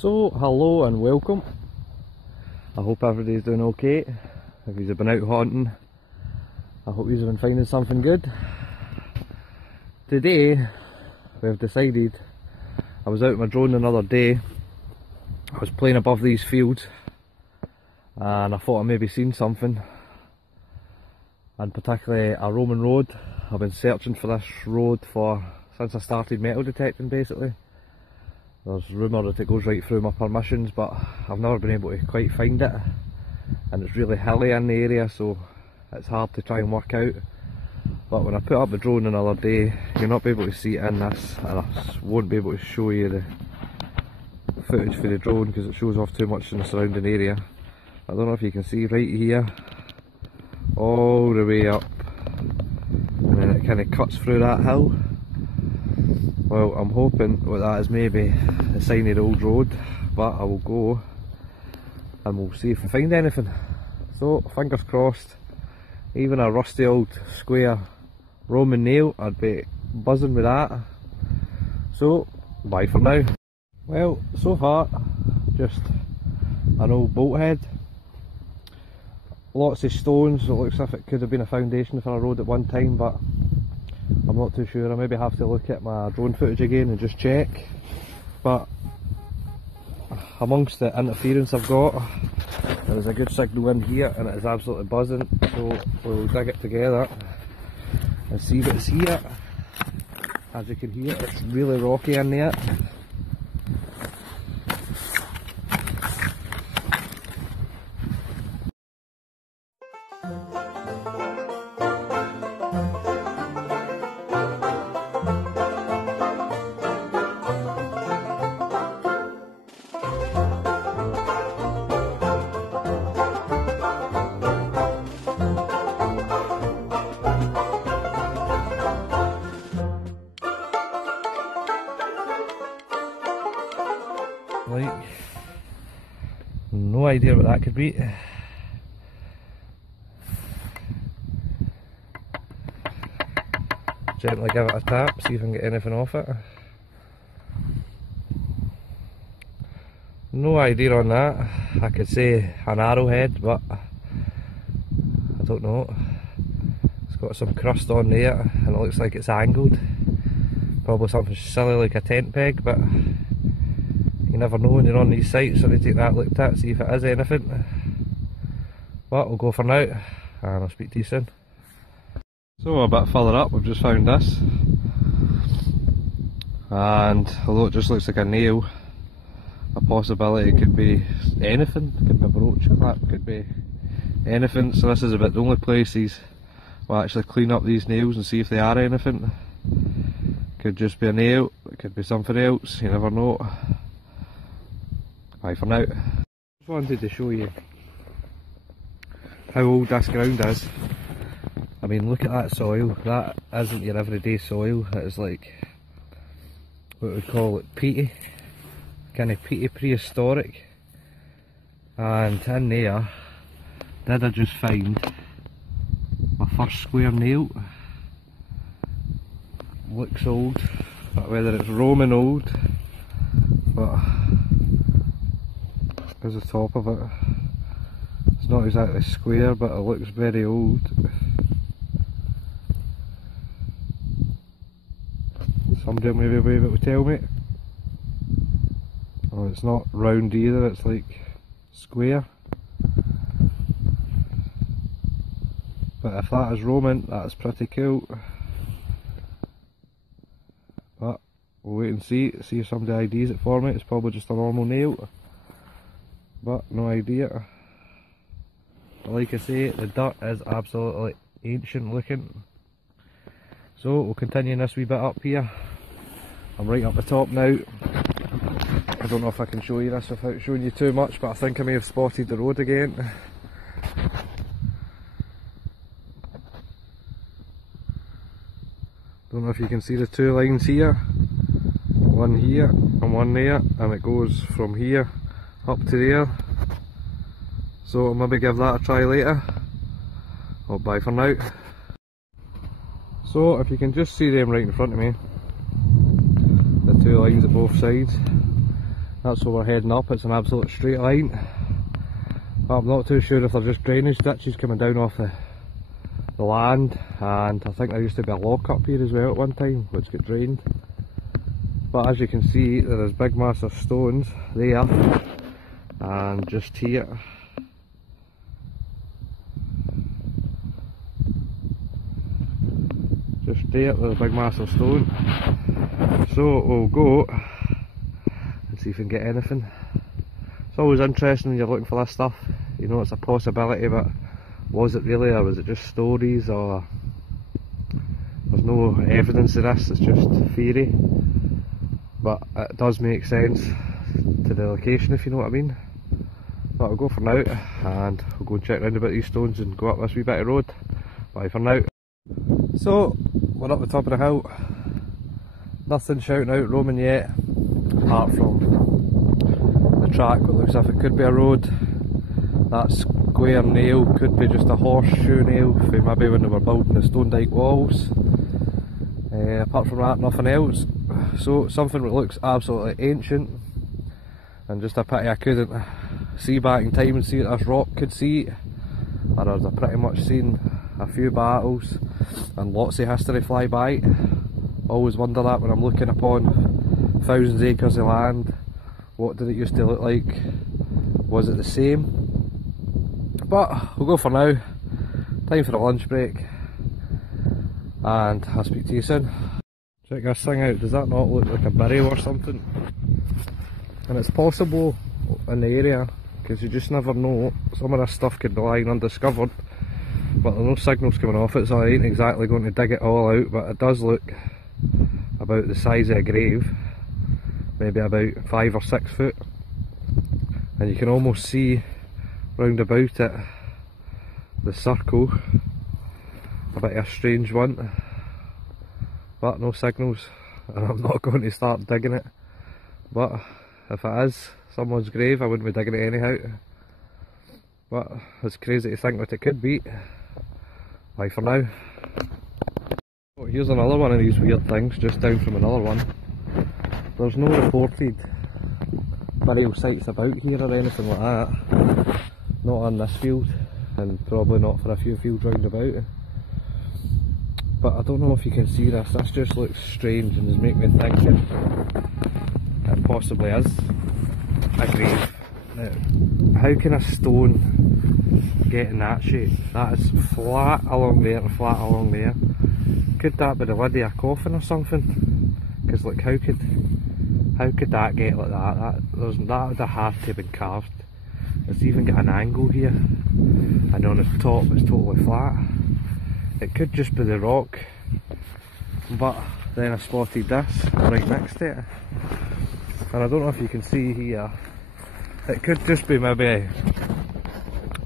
So, hello and welcome. I hope everybody's doing okay. If you've been out hunting, I hope you've been finding something good. Today, we've decided, I was out with my drone another day. I was playing above these fields and I thought I maybe seen something, and particularly a Roman road. I've been searching for this road since I started metal detecting basically. There's rumour that it goes right through my permissions, but I've never been able to quite find it, and it's really hilly in the area, so it's hard to try and work out. But when I put up the drone another day, you'll not be able to see it in this, and I won't be able to show you the footage for the drone because it shows off too much in the surrounding area. I don't know if you can see right here, all the way up, and then it kind of cuts through that hill. Well, I'm hoping that is maybe the sign of the old road, but I will go and we'll see if we find anything. So, fingers crossed. Even a rusty old square Roman nail, I'd be buzzing with that. So, bye for now. Well, so far, just an old bolt head. Lots of stones, it looks as if it could have been a foundation for a road at one time, but I'm not too sure. I maybe have to look at my drone footage again and just check. But amongst the interference I've got, there's a good signal in here and it is absolutely buzzing, so we'll dig it together and see what's here. As you can hear, it's really rocky in there. Like, no idea what that could be. Gently give it a tap, see if I can get anything off it. No idea on that. I could say an arrowhead, but I don't know. It's got some crust on there and it looks like it's angled. Probably something silly like a tent peg, but you never know when you're on these sites, so they take that looked at, see if it is anything. But we'll go for now, and I'll speak to you soon. So a bit further up, we've just found this, and although it just looks like a nail, a possibility it could be anything. It could be a brooch clip, could be anything. So this is about the only places we'll actually clean up these nails and see if they are anything. Could just be a nail, it could be something else, you never know. Bye for now. Just wanted to show you how old this ground is. I mean, look at that soil. That isn't your everyday soil. It is like what we'd call it peaty, kind of peaty prehistoric. And in there, did I just find my first square nail? Looks old, but whether it's Roman old, but there's the top of it. It's not exactly square, but it looks very old. Somebody maybe will be able to tell me. Oh, it's not round either, it's like square. But if that is Roman, that's pretty cool. But we'll wait and see if somebody IDs it for me. It's probably just a normal nail, but no idea. But like I say, the dirt is absolutely ancient looking. So we'll continue this wee bit up here. I'm right up the top now. I don't know if I can show you this without showing you too much, but I think I may have spotted the road again. Don't know if you can see the two lines here. One here and one there, and it goes from here up to there. So I'll maybe give that a try later. Oh, bye for now. So if you can just see them right in front of me, the two lines at both sides, That's where we're heading up. It's an absolute straight line. But I'm not too sure if they're just drainage ditches coming down off the land, and I think there used to be a lock up here as well at one time which got drained. But as you can see, there is big massive stones there and just here. Just there, there's a big massive stone. So we'll go and see if we can get anything. It's always interesting when you're looking for this stuff. You know, it's a possibility, but was it really, or was it just stories, or there's no evidence of this, it's just theory. But it does make sense to the location, if you know what I mean. But I'll go for now, and we'll go and check round about these stones and go up this wee bit of road. Bye for now. So, we're up the top of the hill. Nothing shouting out Roman yet, apart from the track, what looks as if it could be a road. That square nail could be just a horseshoe nail for maybe when they were building the stone dyke walls. Apart from that, nothing else. So something that looks absolutely ancient, and just a pity I couldn't see back in time and see what this rock could see. Whereas I've pretty much seen a few battles and lots of history fly by. Always wonder that when I'm looking upon thousands of acres of land. What did it used to look like? Was it the same? But we'll go for now. Time for a lunch break, and I'll speak to you soon. Check this thing out. Does that not look like a burial or something? And it's possible in the area, because you just never know. Some of this stuff could be lying undiscovered, but there are no signals coming off it, so I ain't exactly going to dig it all out. But it does look about the size of a grave, maybe about 5 or 6 foot, and you can almost see round about it the circle. A bit of a strange one, but no signals, and I'm not going to start digging it. But if it is someone's grave, I wouldn't be digging it anyhow. But it's crazy to think what it could be. Bye for now. Oh, here's another one of these weird things, just down from another one. There's no reported burial sites about here or anything like that. Not on this field, and probably not for a few fields round about. But I don't know if you can see this. This just looks strange and is making me think it possibly is a grave. Now, how can a stone get in that shape? That is flat along there and flat along there. Could that be the lid of a coffin or something? Because look, how could that get like that? That would have had to have been carved. It's even got an angle here, and on the top it's totally flat. It could just be the rock, but then I spotted this right next to it, and I don't know if you can see here, it could just be maybe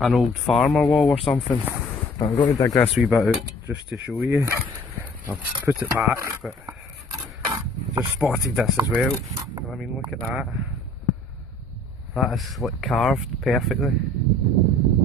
an old farmer wall or something. I'm going to dig this wee bit out just to show you. I'll put it back, but I just spotted this as well. I mean, look at that. That is like carved perfectly.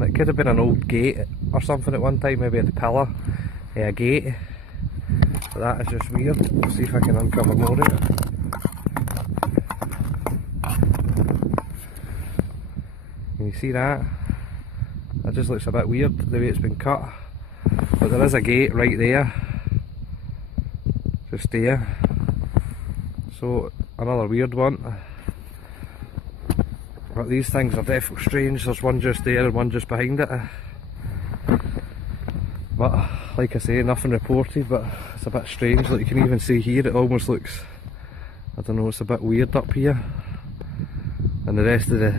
It could have been an old gate or something at one time, maybe a pillar, a gate. But that is just weird. Let's see if I can uncover more of it. Can you see that? That just looks a bit weird, the way it's been cut. But there is a gate right there. Just there. So, another weird one. But these things are definitely strange. There's one just there and one just behind it. But like I say, nothing reported, but it's a bit strange. Like you can even see here, it almost looks, I don't know, it's a bit weird up here. And the rest of the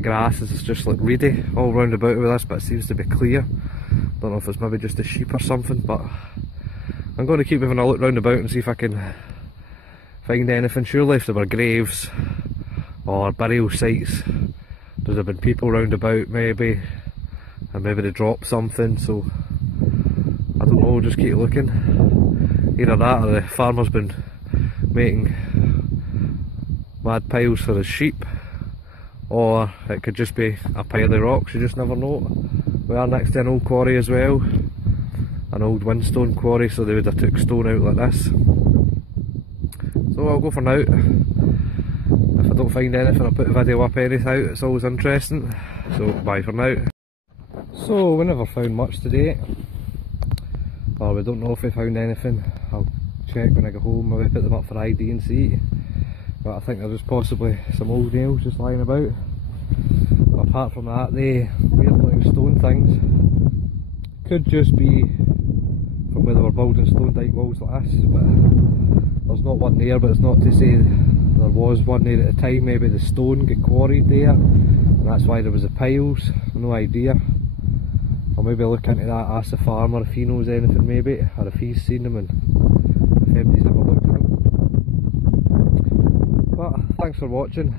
grass is just like reedy all round about with this, but it seems to be clear. Don't know if it's maybe just a sheep or something, but I'm going to keep having a look round about and see if I can find anything. Surely if there were graves or burial sites, there'd have been people round about maybe, and maybe they dropped something, so I don't know, we'll just keep looking. Either that or the farmer's been making mad piles for his sheep, or it could just be a pile of rocks, you just never know. We are next to an old quarry as well, an old windstone quarry, so they would have took stone out like this. So I'll go for now. If it don't find anything, I'll put a video up anyhow. It's always interesting. So bye for now. So we never found much today. Well, we don't know if we found anything. I'll check when I go home, maybe put them up for ID and see. But I think there's just possibly some old nails just lying about. But apart from that, the weird looking stone things could just be from where they were building stone dyke walls like this. But there's not one there, but it's not to say there was one there at the time. Maybe the stone got quarried there, and that's why there was the piles. No idea. I'll maybe look into that, ask the farmer if he knows anything maybe, or if he's seen them and if anybody's ever looked at them. But thanks for watching.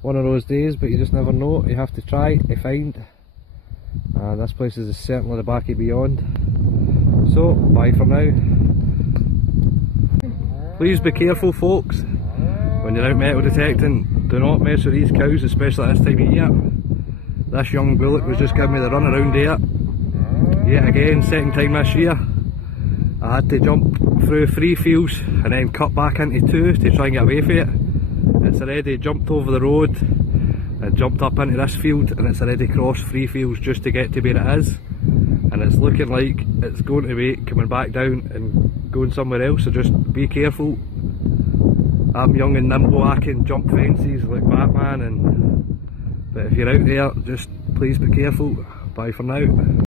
One of those days, but you just never know. You have to try to find. This place is certainly the back of beyond. So, bye for now. Please be careful folks, when you're out metal detecting. Do not mess with these cows, especially at this time of year. This young bullock was just giving me the run around here. Yet again, second time this year. I had to jump through 3 fields and then cut back into 2 to try and get away from it. It's already jumped over the road and jumped up into this field, and it's already crossed 3 fields just to get to where it is. And it's looking like it's going to be coming back down and going somewhere else, so just be careful. I'm young and nimble, I can jump fences like Batman, but if you're out there, just please be careful. Bye for now.